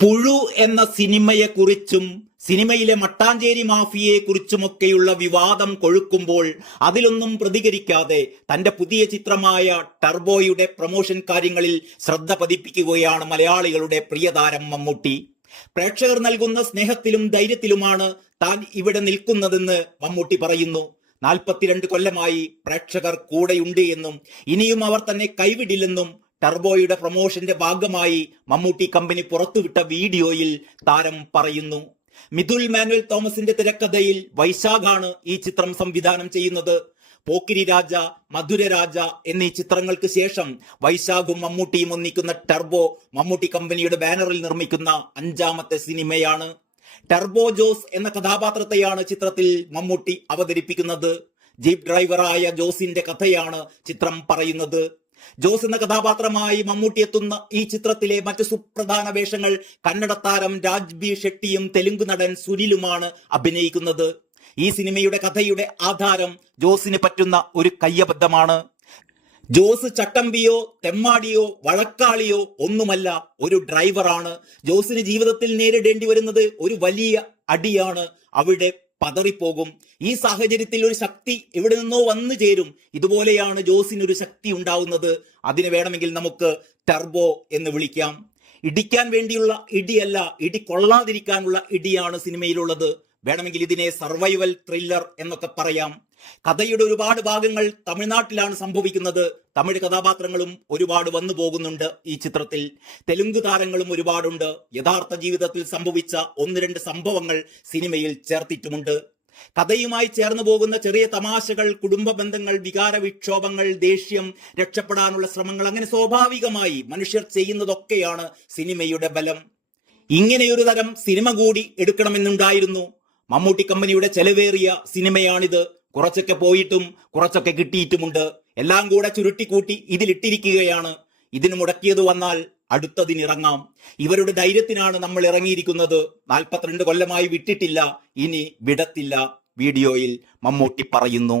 പുഴു എന്ന സിനിമയെക്കുറിച്ചും സിനിമയിലെ മട്ടാഞ്ചേരി മാഫിയയെക്കുറിച്ചുമൊക്കെയുള്ള വിവാദം കൊഴുക്കുമ്പോൾ അതിലൊന്നും പ്രതികരിക്കാതെ തന്റെ പുതിയ ചിത്രമായ ടർബോയുടെ പ്രൊമോഷൻ കാര്യങ്ങളിൽ ശ്രദ്ധ പതിപ്പിക്കുകയാണ് മലയാളികളുടെ പ്രിയതാരം മമ്മൂട്ടി. പ്രേക്ഷകർ നൽകുന്ന സ്നേഹത്തിലും ധൈര്യത്തിലുമാണ് താൻ ഇവിടെ നിൽക്കുന്നതെന്ന് മമ്മൂട്ടി പറയുന്നു. 42 കൊല്ലമായി പ്രേക്ഷകർ കൂടെയുണ്ട് എന്നും ഇനിയും അവർ തന്നെ കൈവിടില്ലെന്നും ടർബോയുടെ പ്രൊമോഷന്റെ ഭാഗമായി മമ്മൂട്ടി കമ്പനി പുറത്തുവിട്ട വീഡിയോയിൽ താരം പറയുന്നു. മിഥുൽ മാനുവൽ തോമസിന്റെ തിരക്കഥയിൽ വൈശാഖാണ് ഈ ചിത്രം സംവിധാനം ചെയ്യുന്നത്. പോക്കിരി രാജ, മധുരരാജ എന്നീ ചിത്രങ്ങൾക്ക് ശേഷം വൈശാഖും മമ്മൂട്ടിയും ഒന്നിക്കുന്ന ടർബോ മമ്മൂട്ടി കമ്പനിയുടെ ബാനറിൽ നിർമ്മിക്കുന്ന 5ാമത്തെ സിനിമയാണ്. ടർബോ ജോസ് എന്ന കഥാപാത്രത്തെയാണ് ചിത്രത്തിൽ മമ്മൂട്ടി അവതരിപ്പിക്കുന്നത്. ജീപ്പ് ഡ്രൈവറായ ജോസിന്റെ കഥയാണ് ചിത്രം പറയുന്നത്. ജോസ് എന്ന കഥാപാത്രമായി മമ്മൂട്ടി എത്തുന്ന ഈ ചിത്രത്തിലെ മറ്റ് സുപ്രധാന വേഷങ്ങൾ കന്നഡ താരം രാജ്ബി ഷെട്ടിയും തെലുങ്ക് നടൻ സുനിലുമാണ് അഭിനയിക്കുന്നത്. ഈ സിനിമയുടെ കഥയുടെ ആധാരം ജോസിന് പറ്റുന്ന ഒരു കയ്യബദ്ധമാണ്. ജോസ് ചട്ടമ്പിയോ തെമ്മാടിയോ വഴക്കാളിയോ ഒന്നുമല്ല, ഒരു ഡ്രൈവറാണ്. ജോസിന് ജീവിതത്തിൽ നേരിടേണ്ടി വരുന്നത് ഒരു വലിയ അടിയാണ്. അവിടെ പതറിപ്പോകും. ഈ സാഹചര്യത്തിൽ ഒരു ശക്തി എവിടെ നിന്നോ വന്നു ചേരും. ഇതുപോലെയാണ് ജോസിനൊരു ശക്തി ഉണ്ടാവുന്നത്. അതിന് വേണമെങ്കിൽ നമുക്ക് ടർബോ എന്ന് വിളിക്കാം. ഇടിക്കാൻ വേണ്ടിയുള്ള ഇടിയല്ല, ഇടി കൊള്ളാതിരിക്കാനുള്ള ഇടിയാണ് സിനിമയിലുള്ളത്. വേണമെങ്കിൽ ഇതിനെ സർവൈവൽ ത്രില്ലർ എന്നൊക്കെ പറയാം. കഥയുടെ ഒരുപാട് ഭാഗങ്ങൾ തമിഴ്നാട്ടിലാണ് സംഭവിക്കുന്നത്. തമിഴ് കഥാപാത്രങ്ങളും ഒരുപാട് വന്നു പോകുന്നുണ്ട് ഈ ചിത്രത്തിൽ. തെലുങ്ക് താരങ്ങളും ഒരുപാടുണ്ട്. യഥാർത്ഥ ജീവിതത്തിൽ സംഭവിച്ച 1-2 സംഭവങ്ങൾ സിനിമയിൽ ചേർത്തിട്ടുമുണ്ട്. കഥയുമായി ചേർന്ന് പോകുന്ന ചെറിയ തമാശകൾ, കുടുംബ ബന്ധങ്ങൾ, വികാര വിക്ഷോഭങ്ങൾ, ദേഷ്യം, രക്ഷപ്പെടാനുള്ള ശ്രമങ്ങൾ, അങ്ങനെ സ്വാഭാവികമായി മനുഷ്യർ ചെയ്യുന്നതൊക്കെയാണ് സിനിമയുടെ ബലം. ഇങ്ങനെയൊരു തരം സിനിമ കൂടി എടുക്കണമെന്നുണ്ടായിരുന്നു. മമ്മൂട്ടി കമ്പനിയുടെ ചെലവേറിയ സിനിമയാണിത്. കുറച്ചൊക്കെ പോയിട്ടും കുറച്ചൊക്കെ കിട്ടിയിട്ടുമുണ്ട്. എല്ലാം കൂടെ ചുരുട്ടിക്കൂട്ടി ഇതിലിട്ടിരിക്കുകയാണ്. ഇതിന് മുടക്കിയത് വന്നാൽ അടുത്തതിനിറങ്ങാം. ഇവരുടെ ധൈര്യത്തിനാണ് നമ്മൾ ഇറങ്ങിയിരിക്കുന്നത്. 42 കൊല്ലമായി വിട്ടിട്ടില്ല, ഇനി വിടത്തില്ല. വീഡിയോയിൽ മമ്മൂട്ടി പറയുന്നു.